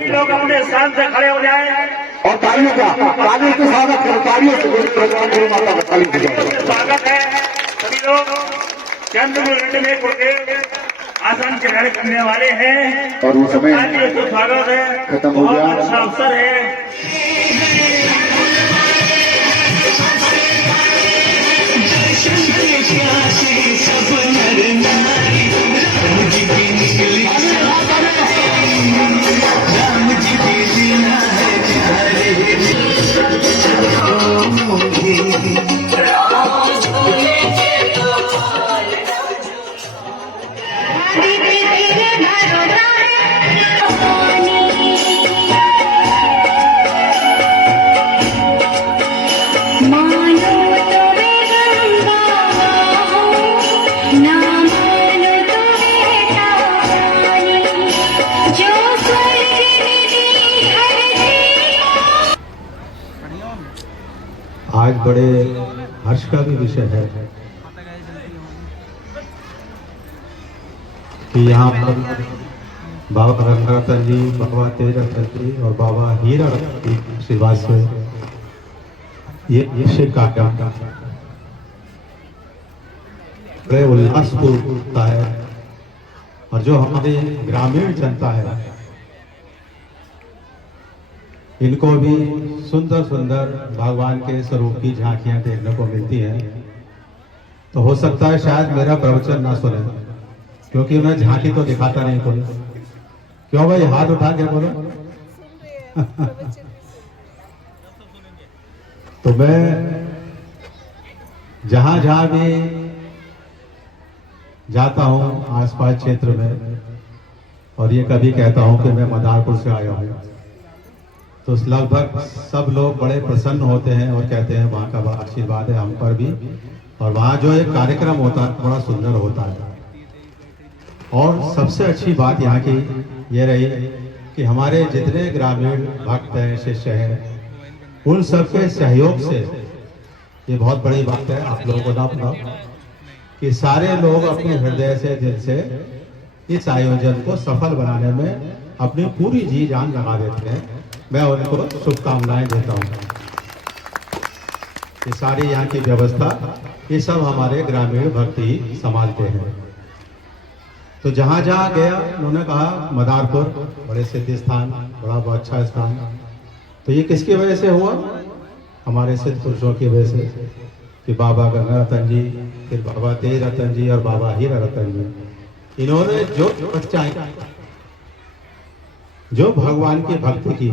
लोग अपने स्थान से खड़े हो जाए और तालियों के स्वागत कर्मचारियों से गुरु माता का ताली बजाएं। स्वागत है। सभी लोग चंद्र मिनट में गुरुदेव आसन ग्रहण करने वाले हैं और उस समय तो स्वागत है। खत्म हो गया। बहुत अच्छा अवसर है। आज बड़े हर्ष का भी विषय है कि यहाँ पर बाबा रंगरतन जी, बाबा तेजरतन जी और बाबा हीरा रतन जी आशीर्वाद से ये निश्चित कार्यक्रम बड़े उल्लासपूर्वक होता है। और जो हमारी ग्रामीण जनता है इनको भी सुंदर सुंदर भगवान के स्वरूप की झांकियां देखने को मिलती हैं। तो हो सकता है शायद मेरा प्रवचन ना सुने, क्योंकि मैं झांकी तो दिखाता नहीं कोई। क्यों भाई, हाथ उठा के बोलो। तो मैं जहां जहां भी जाता हूं आसपास क्षेत्र में, और ये कभी कहता हूं कि मैं मदारपुर से आया हूं, तो लगभग सब लोग बड़े प्रसन्न होते हैं और कहते हैं वहाँ का बड़ा आशीर्वाद है हम पर भी। और वहाँ जो एक कार्यक्रम होता है बड़ा सुंदर होता है। और सबसे अच्छी बात यहाँ की ये रही कि हमारे जितने ग्रामीण भक्त हैं, शिष्य हैं, उन सबके सहयोग से ये बहुत बड़ी बात है। आप लोगों को ना बताओ कि सारे लोग अपने हृदय से, दिल से इस आयोजन को सफल बनाने में अपनी पूरी जी जान लगा देते हैं। मैं उनको शुभकामनाएं देता हूँ। ये सारी यहाँ की व्यवस्था ये सब हमारे ग्रामीण भक्त ही संभालते हैं। तो जहाँ जहाँ गया उन्होंने कहा मदारपुर बड़े सिद्ध स्थान, बड़ा बहुत अच्छा स्थान। तो ये किसकी वजह से हुआ? हमारे सिद्ध पुरुषों की वजह से कि बाबा गंगारतन जी, फिर बाबा तेजरतन जी और बाबा हीरा रतन जी, इन्होंने जो तपस्याएं, जो भगवान की भक्ति की,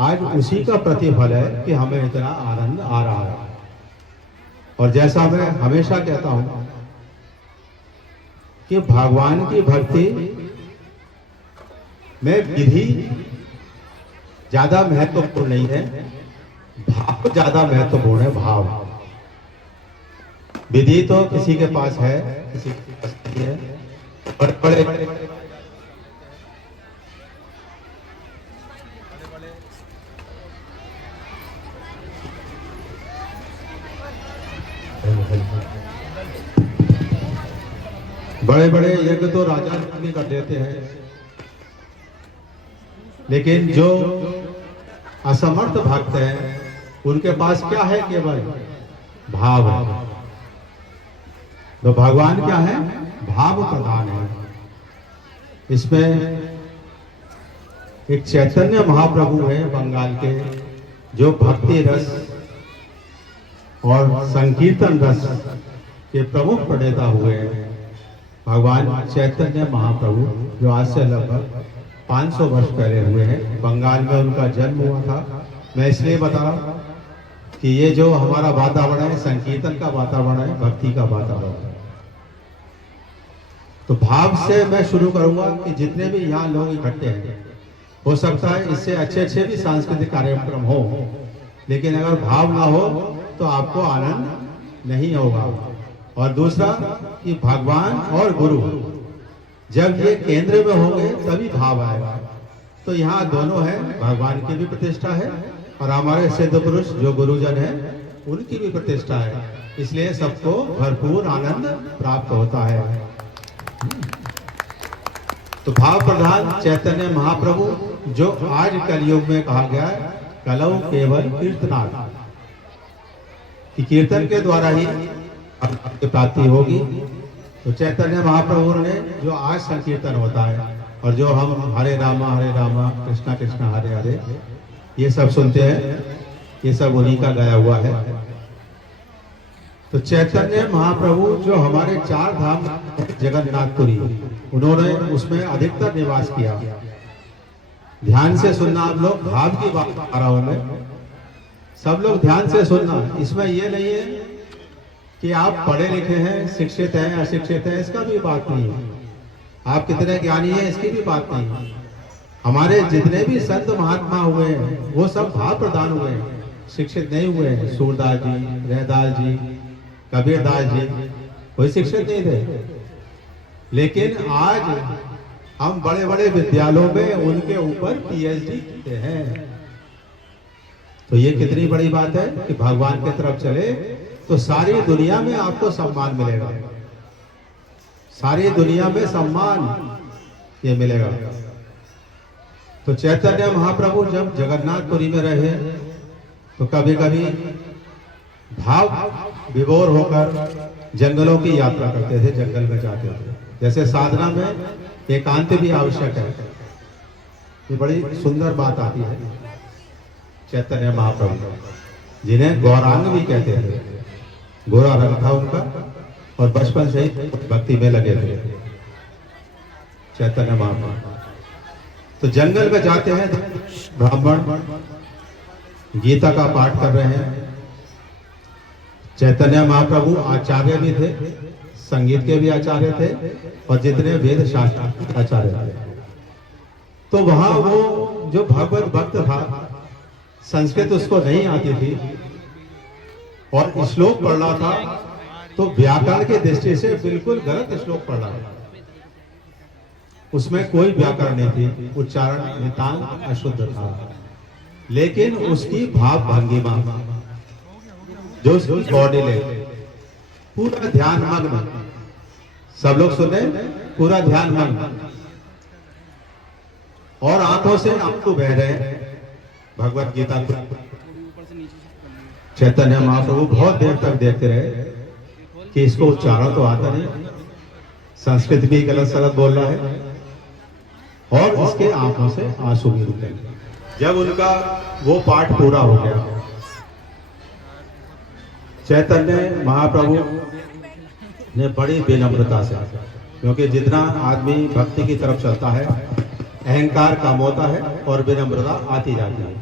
आज उसी का प्रतिफल है कि हमें इतना आनंद आ रहा है। और जैसा मैं हमेशा कहता हूं कि भगवान की भक्ति में विधि ज्यादा महत्वपूर्ण नहीं है, भाव ज्यादा महत्वपूर्ण है। भाव, विधि तो किसी के पास है, किसी के पास नहीं है। बड़े बड़े बड़े यज्ञ तो राजा भी कर देते हैं, लेकिन जो असमर्थ भक्त हैं उनके पास क्या है? केवल भाव है। तो भगवान क्या है? भाव प्रधान है। इसमें एक चैतन्य महाप्रभु है बंगाल के, जो भक्ति रस और संकीर्तन रस के प्रमुख प्रणेता हुए हैं। भगवान चैतन्य महाप्रभु, जो आज से लगभग 500 वर्ष पहले हुए हैं। बंगाल में उनका जन्म हुआ था। मैं इसलिए बता रहा हूं कि ये जो हमारा वातावरण है, संकीर्तन का वातावरण है, भक्ति का वातावरण है। तो भाव से मैं शुरू करूंगा कि जितने भी यहाँ लोग इकट्ठे हैं, हो सकता है इससे अच्छे भी सांस्कृतिक कार्यक्रम हो, लेकिन अगर भाव ना हो तो आपको आनंद नहीं होगा। और दूसरा कि भगवान और गुरु जब ये केंद्र में होंगे तभी भाव आएगा। तो यहाँ दोनों है, भगवान की भी प्रतिष्ठा है और हमारे सिद्ध पुरुष जो गुरुजन है उनकी भी प्रतिष्ठा है। इसलिए सबको भरपूर आनंद प्राप्त होता है। तो भाव प्रधान चैतन्य महाप्रभु जो आज कलयुग में कहा गया है कलौ केवल कीर्तनार्थ, कि कीर्तन के द्वारा ही आपकी प्राप्ति होगी। तो चैतन्य महाप्रभु ने जो आज संकीर्तन होता है और जो हम हरे रामा कृष्णा कृष्णा हरे हरे ये सब सुनते हैं, ये सब उन्हीं का गाया हुआ है। तो चैतन्य महाप्रभु जो हमारे चार धाम जगन्नाथपुरी, उन्होंने उसमें अधिकतर निवास किया। ध्यान से सुनना आप लोग, भाव की बात आ रहा हूं मैं, सब लोग ध्यान से सुनना। इसमें ये नहीं है कि आप पढ़े लिखे हैं, शिक्षित हैं, अशिक्षित हैं, इसका भी बात नहीं है। आप कितने ज्ञानी हैं इसकी भी बात नहीं है। हमारे जितने भी संत महात्मा हुए हैं वो सब भाव प्रदान हुए हैं, शिक्षित नहीं हुए हैं। सूरदास जी, रैदास जी, कबीरदास जी कोई शिक्षित नहीं थे, लेकिन आज हम बड़े बड़े विद्यालयों में उनके ऊपर पीएचडी करते हैं। तो ये कितनी बड़ी बात है कि भगवान की तरफ चले तो सारी दुनिया में आपको सम्मान मिलेगा, सारी दुनिया में सम्मान ये मिलेगा। तो चैतन्य महाप्रभु जब जगन्नाथपुरी में रहे तो कभी कभी भाव विभोर होकर जंगलों की यात्रा करते थे, जंगल में जाते थे। जैसे साधना में एकांत भी आवश्यक है, ये बड़ी सुंदर बात आती है। चैतन्य महाप्रभु जिन्हें गौरांग भी कहते थे, गोरा रंग था उनका और बचपन से ही भक्ति में लगे थे चैतन्य महाप्रभु। तो जंगल में जाते हैं, ब्राह्मण गीता का पाठ कर रहे हैं। चैतन्य महाप्रभु आचार्य भी थे, संगीत के भी आचार्य थे और जितने वेद शास्त्र आचार्य थे। तो वहां वो जो भगवत भक्त था, संस्कृत उसको नहीं आती थी और श्लोक पढ़ रहा था तो व्याकरण की दृष्टि से बिल्कुल गलत श्लोक पढ़ रहा था। उसमें कोई व्याकरण नहीं थी, उच्चारण नितांत अशुद्ध था, लेकिन उसकी भाव भंगिमा जो बॉडी ले पूरा ध्यान मग्न, सब लोग सुने, पूरा ध्यान मग्न और आंखों से आंसू बह रहे हैं भगवत गीता को। चैतन्य महाप्रभु बहुत देर तक देखते रहे कि इसको उच्चारण तो आता नहीं, संस्कृत भी गलत सलत बोल रहा है और इसके आंखों से आंसू भी रुके। जब उनका वो पाठ पूरा हो गया, चैतन्य महाप्रभु ने बड़ी विनम्रता से, क्योंकि जितना आदमी भक्ति की तरफ चलता है अहंकार कम होता है और विनम्रता आती जाती है।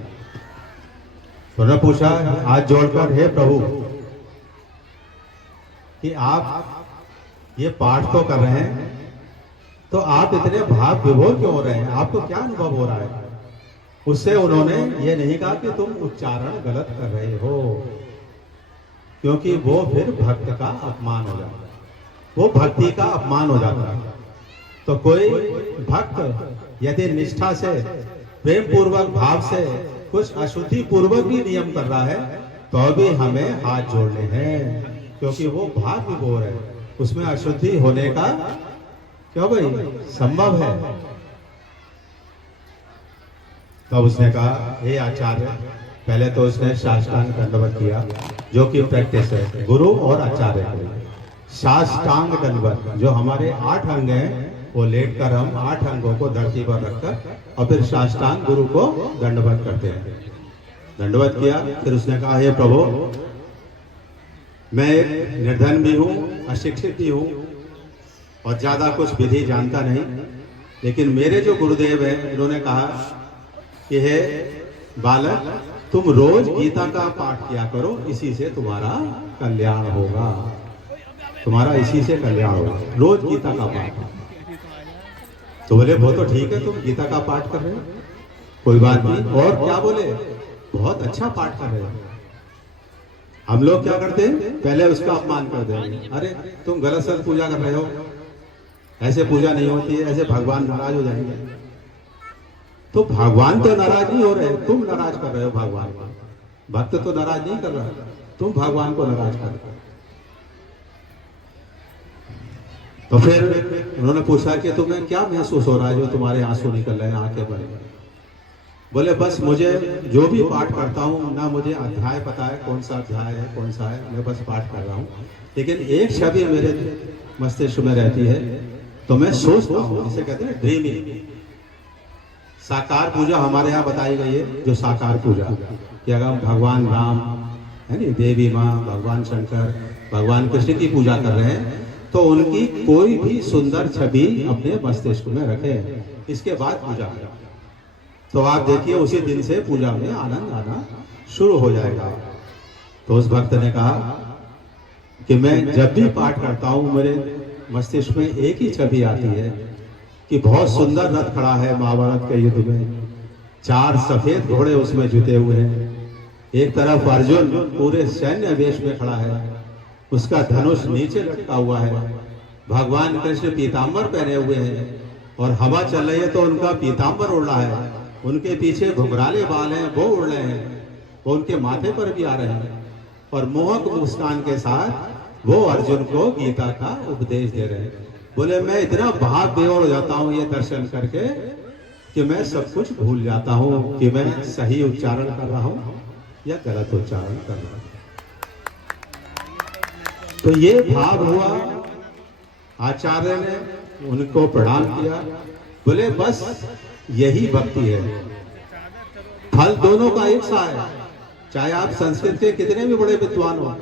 तो उन्होंने पूछा हाथ जोड़कर, हे प्रभु कि आप ये पाठ तो कर रहे हैं तो आप इतने भाव विभोर क्यों हो रहे हैं, आपको क्या अनुभव हो रहा है? उससे उन्होंने ये नहीं कहा कि तुम उच्चारण गलत कर रहे हो, क्योंकि वो फिर भक्त का अपमान हो जाता है, वो भक्ति का अपमान हो जाता है। तो कोई भक्त यदि निष्ठा से, प्रेम पूर्वक भाव से, कुछ अशुद्धि पूर्वक भी नियम कर रहा है तो भी हमें हाथ जोड़ने हैं, क्योंकि वो भाव विभोर है, उसमें अशुद्धि होने का क्यों भाई संभव है। तब उसने कहा, हे आचार्य, पहले तो उसने साष्टांग दंडवत किया जो कि प्रैक्टिस है गुरु और आचार्य के लिए। साष्टांग दंडवत, जो हमारे 8 अंग हैं वो लेट कर हम 8 अंगों को धरती पर रखकर और फिर साष्टांग गुरु को दंडवत करते हैं। दंडवत किया, फिर उसने कहा, हे प्रभु, मैं निर्धन भी हूँ, अशिक्षित भी हूँ और ज्यादा कुछ विधि जानता नहीं, लेकिन मेरे जो गुरुदेव हैं उन्होंने कहा कि हे बालक, तुम रोज गीता का पाठ किया करो, इसी से तुम्हारा कल्याण होगा, तुम्हारा इसी से कल्याण होगा, रोज गीता का पाठ। तो बोले वो तो ठीक है, तुम गीता का पाठ कर रहे हो, कोई बात नहीं। और क्या बोले, बहुत अच्छा पाठ कर रहे हो। हम लोग क्या करते हैं, पहले उसका अपमान कर देंगे, अरे तुम गलत सलत पूजा कर रहे हो, ऐसे पूजा नहीं होती है, ऐसे भगवान नाराज हो जाएंगे। तो भगवान तो नाराज नहीं हो रहे, तुम नाराज कर रहे हो भगवान को। भक्त तो नाराज नहीं कर रहा, तुम भगवान को नाराज कर रहे हो। तो फिर उन्होंने पूछा कि तुम्हें क्या महसूस हो रहा है जो तुम्हारे आंसू निकल रहे हैं, आंखें बड़ी। बोले बस मुझे जो भी पाठ करता हूँ ना मुझे अध्याय पता है कौन सा अध्याय है कौन सा है, मैं बस पाठ कर रहा हूँ, लेकिन एक छवि मेरे मस्तिष्क में रहती है तो मैं सोचता हूँ, इसे कहते हैं ड्रीमिंग। साकार पूजा हमारे यहाँ बताई गई है, जो साकार पूजा कि अगर हम भगवान राम है नहीं, देवी माँ, भगवान शंकर, भगवान कृष्ण की पूजा कर रहे हैं तो उनकी कोई भी सुंदर छवि अपने मस्तिष्क में रखें, इसके बाद पूजा करें। तो आप देखिए उसी दिन से पूजा में आनंद आना शुरू हो जाएगा। तो उस भक्त ने कहा कि मैं जब भी पाठ करता हूँ मेरे मस्तिष्क में एक ही छवि आती है कि बहुत सुंदर रथ खड़ा है महाभारत के युद्ध में, 4 सफेद घोड़े उसमें जुटे हुए हैं, एक तरफ अर्जुन पूरे सैन्य वेश में खड़ा है, उसका धनुष नीचे लटका हुआ है, भगवान कृष्ण पीतांबर पहने हुए हैं और हवा चल रही है तो उनका पीतांबर उड़ रहा है, उनके पीछे घुंघराले बाल हैं वो उड़ रहे हैं, वो उनके माथे पर भी आ रहे हैं और मोहक मुस्कान के साथ वो अर्जुन को गीता का उपदेश दे रहे हैं। बोले मैं इतना भाव विभोर हो जाता हूँ ये दर्शन करके कि मैं सब कुछ भूल जाता हूँ कि मैं सही उच्चारण कर रहा हूँ या गलत उच्चारण कर रहा हूँ। तो ये भाव हुआ, आचार्य ने उनको प्रणाम किया। बोले बस यही भक्ति है, फल दोनों का एक सा है, चाहे आप संस्कृत के कितने भी बड़े विद्वान हो,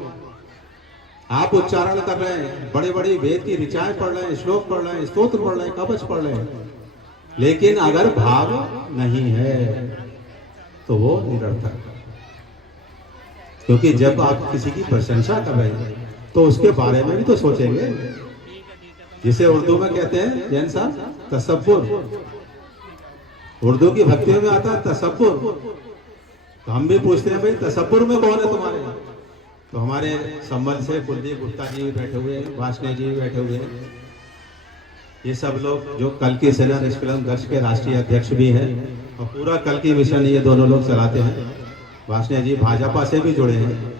आप उच्चारण कर रहे हैं, बड़े बड़े वेद की ऋचाएं पढ़ रहे हैं, श्लोक पढ़ रहे हैं, स्तोत्र पढ़ रहे हैं, कवच पढ़ रहे हैं, लेकिन अगर भाव नहीं है तो वो निरर्थक है। क्योंकि जब आप किसी की प्रशंसा कर रहे हैं तो उसके बारे में भी तो सोचेंगे, जिसे उर्दू में कहते हैं जैन साहब तसब्बुर, उर्दू की भक्तियों में आता है तसब्बुर। तो हम भी पूछते हैं भाई तसब्बुर में कौन है तुम्हारे? तो हमारे संबल से कुलदीप गुप्ता जी भी बैठे हुए हैं, वासने जी भी बैठे हुए हैं, ये सब लोग जो कल की सेना निष्कलंक दक्ष के राष्ट्रीय अध्यक्ष भी हैं और पूरा कल की मिशन ये दोनों लोग चलाते हैं। वासने जी भाजपा से भी जुड़े हैं,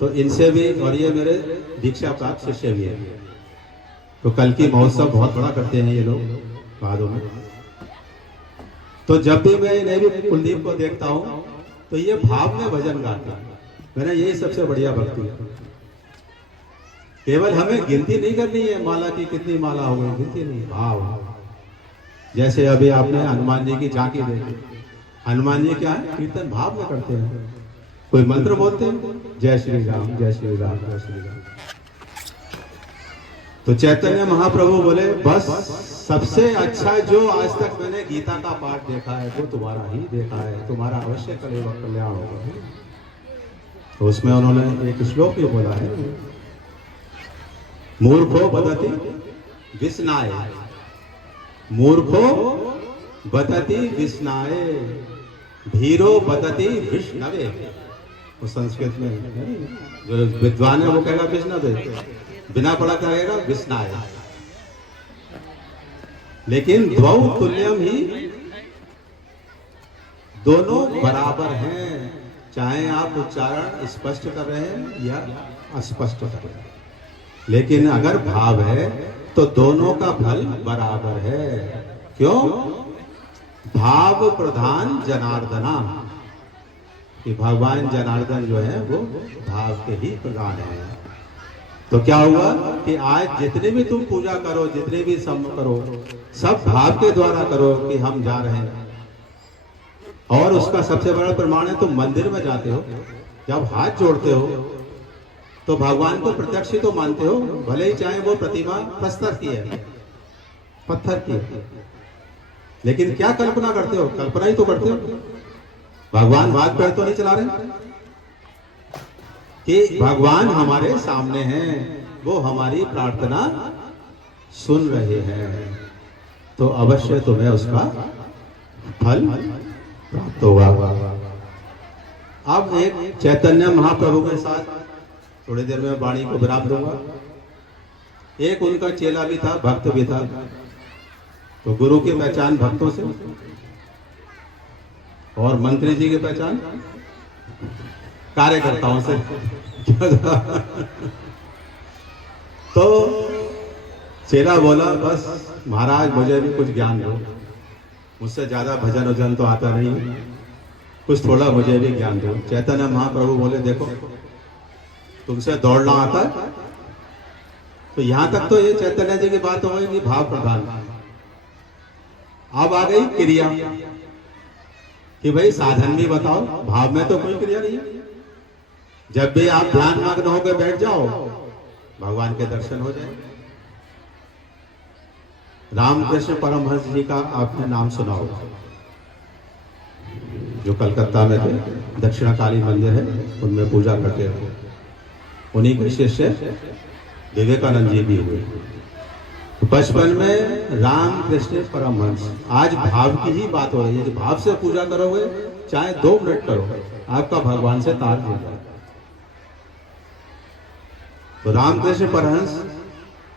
तो इनसे भी, और ये मेरे दीक्षा प्राप्त शिष्य भी हैं। तो कल की महोत्सव बहुत बड़ा करते हैं ये लोग भादों में। तो जब भी मैं इन्हें भी कुलदीप को देखता हूँ तो ये भाव में भजन गाते हैं। मैंने यही सबसे बढ़िया भक्ति है। केवल हमें गिनती नहीं करनी है माला की कितनी माला हो गई, गिनती नहीं, भाव। जैसे अभी आपने हनुमान जी की झांकी देखी, हनुमान जी क्या है, कीर्तन भाव में करते हैं। कोई मंत्र बोलते हैं, जय श्री राम जय श्री राम जय श्री राम। तो चैतन्य महाप्रभु बोले बस सबसे अच्छा जो आज तक मैंने गीता का पाठ देखा है वो तुम्हारा ही देखा है, तुम्हारा अवश्य कल्याण होगा। तो उसमें उन्होंने एक श्लोक भी बोला है, मूर्खो बदति विस्नाय, मूर्खो बदति विस्नाय, धीरो बदति विष्णवे। वो संस्कृत में जो विद्वान है वो कहेगा विष्णवे, बिना पढ़ा कहेगा विस्नाय। लेकिन द्वौ तुल्यम ही, दोनों बराबर हैं, चाहे आप उच्चारण स्पष्ट कर रहे हैं या अस्पष्ट कर रहे हैं, लेकिन अगर भाव है तो दोनों का फल बराबर है। क्यों? भाव प्रधान जनार्दना, कि भगवान जनार्दन जो है वो भाव के ही प्रधान है। तो क्या हुआ कि आज जितने भी तुम पूजा करो, जितने भी सम करो, सब भाव के द्वारा करो कि हम जा रहे हैं। और उसका सबसे बड़ा प्रमाण है, तुम मंदिर में जाते हो, जब हाथ जोड़ते हो तो भगवान को प्रत्यक्ष ही तो मानते हो, भले ही चाहे वो प्रतिमा प्रस्तर की है, पत्थर की है, लेकिन क्या कल्पना करते हो? कल्पना ही तो करते हो। भगवान हाथ पैर तो नहीं चला रहे कि भगवान हमारे सामने हैं, वो हमारी प्रार्थना सुन रहे हैं, तो अवश्य तुम्हें उसका फल प्राप्त होगा। अब एक चैतन्य महाप्रभु के साथ थोड़ी देर में वाणी को विराम दूंगा। एक उनका चेला भी था, भक्त भी था। तो गुरु की पहचान भक्तों से और मंत्री जी की पहचान कार्यकर्ताओं से। तो चेला बोला बस महाराज मुझे भी कुछ ज्ञान दो, मुझसे ज्यादा भजन वजन तो आता नहीं, कुछ थोड़ा मुझे भी ज्ञान दो। चैतन्य महाप्रभु बोले देखो तुमसे दौड़ना आता है, तो यहां तक तो ये चैतन्य जी की बात हो गई कि भाव प्रधान। अब आ गई क्रिया कि भाई साधन भी बताओ, भाव में तो कोई क्रिया नहीं है। जब भी आप ध्यान मग्न होकर बैठ जाओ भगवान के दर्शन हो जाए। रामकृष्ण परमहंस जी का आपने नाम सुना होगा, जो कलकत्ता में थे, दक्षिणाकाली मंदिर है उनमें पूजा करते थे। उन्हीं के शिष्य विवेकानंद जी भी हुए। बचपन में रामकृष्ण परमहंस, आज भाव की ही बात हो रही है। भाव से पूजा करोगे चाहे 2 मिनट करो, आपका भगवान से तार हो जाए। तो रामकृष्ण परमहंस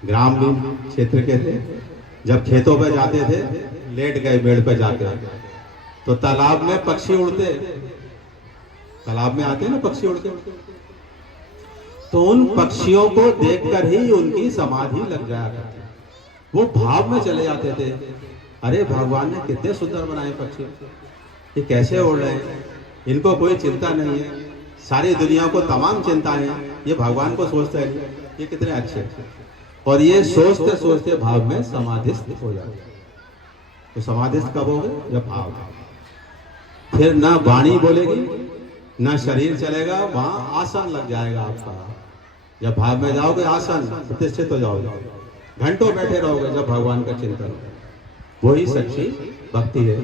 ग्रामीण क्षेत्र के थे। जब खेतों पे जाते थे, लेट गए पेड़ पे जाके, तो तालाब में पक्षी उड़ते, तालाब में आते ना पक्षी उड़ते, तो उन पक्षियों को देखकर ही उनकी समाधि लग जाया करती। वो भाव में चले जाते थे। अरे भगवान ने कितने सुंदर बनाए पक्षी, ये कैसे उड़ रहे हैं, इनको कोई चिंता नहीं है, सारी दुनिया को तमाम चिंताएं हैं, ये भगवान को सोचते हैं ये कितने अच्छे। और ये सोचते सोचते भाव में समाधिस्थ हो जाते। तो समाधिस्थ कब हो गए? जब भाव, फिर ना वाणी बोलेगी ना शरीर चलेगा, वहां आसन लग जाएगा आपका। जब भाव में जाओगे आसन प्रतिष्ठित हो जाओगे, घंटों बैठे रहोगे जब भगवान का चिंतन। वही सच्ची भक्ति है।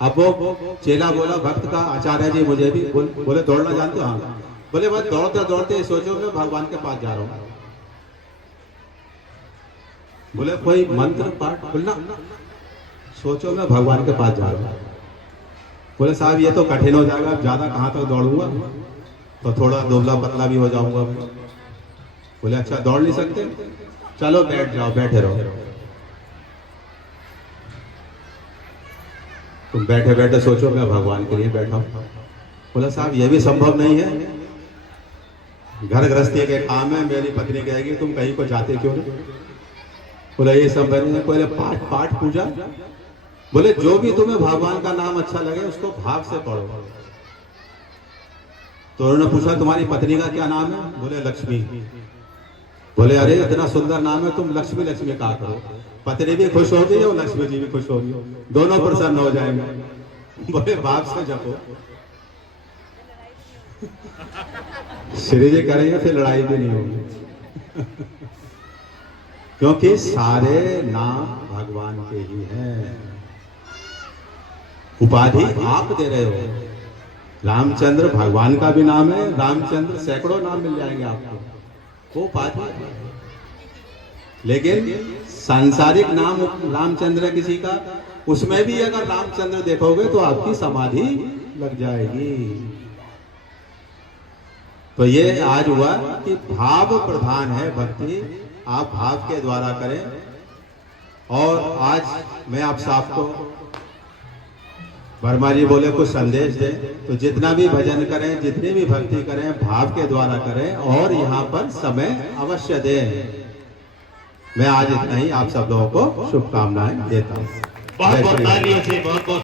अब वो चेला बोला भक्त का, आचार्य जी मुझे भी बोले दौड़ना जानते हो? हाँ। बोले बस दौड़ते दौड़ते सोचो मैं भगवान के पास जा रहा हूँ। बोले कोई मंत्र पाठ बोलना, सोचो मैं भगवान के पास जा रहा हूँ। बोले साहब ये तो कठिन हो जाएगा, ज्यादा कहाँ तक दौड़ूंगा, तो थोड़ा दुबला पतला भी हो जाऊंगा। बोले अच्छा दौड़ नहीं सकते, चलो बैठ जाओ, बैठे रहो। तुम बैठे बैठे सोचो मैं भगवान के लिए बैठा हूं। बोला साहब ये भी संभव नहीं है, घर गृहस्थी के काम है। मेरी पत्नी कहेगी तुम कहीं को जाते क्यों नहीं? बोला ये संभव नहीं है। पहले पाठ पूजा। बोले जो भी तुम्हें भगवान का नाम अच्छा लगे उसको भाव से पढ़ो। तो उन्होंने पूछा तुम्हारी पत्नी का क्या नाम है? बोले लक्ष्मी। बोले अरे इतना सुंदर नाम है, तुम लक्ष्मी लक्ष्मी कहा करो, पत्नी भी खुश होगी और लक्ष्मी जी भी खुश होगी, दोनों प्रसन्न हो जाएंगे। बोले भाव से जपो। श्री जी करेंगे फिर लड़ाई भी नहीं होगी। क्योंकि सारे नाम भगवान के ही हैं। उपाधि आप दे रहे हो। रामचंद्र भगवान का भी नाम है, रामचंद्र सैकड़ों नाम मिल जाएंगे आपको, वो उपाधि। लेकिन सांसारिक नाम रामचंद्र किसी का, उसमें भी अगर रामचंद्र देखोगे तो आपकी समाधि लग जाएगी। तो ये आज हुआ कि भाव प्रधान है भक्ति, आप भाव के द्वारा करें। और आज मैं आप सबको वर्मा जी बोले कुछ संदेश दें, तो जितना भी भजन करें, जितनी भी भक्ति करें, भाव के द्वारा करें और यहाँ पर समय अवश्य दें। मैं आज इतना ही आप सब लोगों को शुभकामनाएं देता हूँ। बहुत बहुत तालियों से बहुत बहुत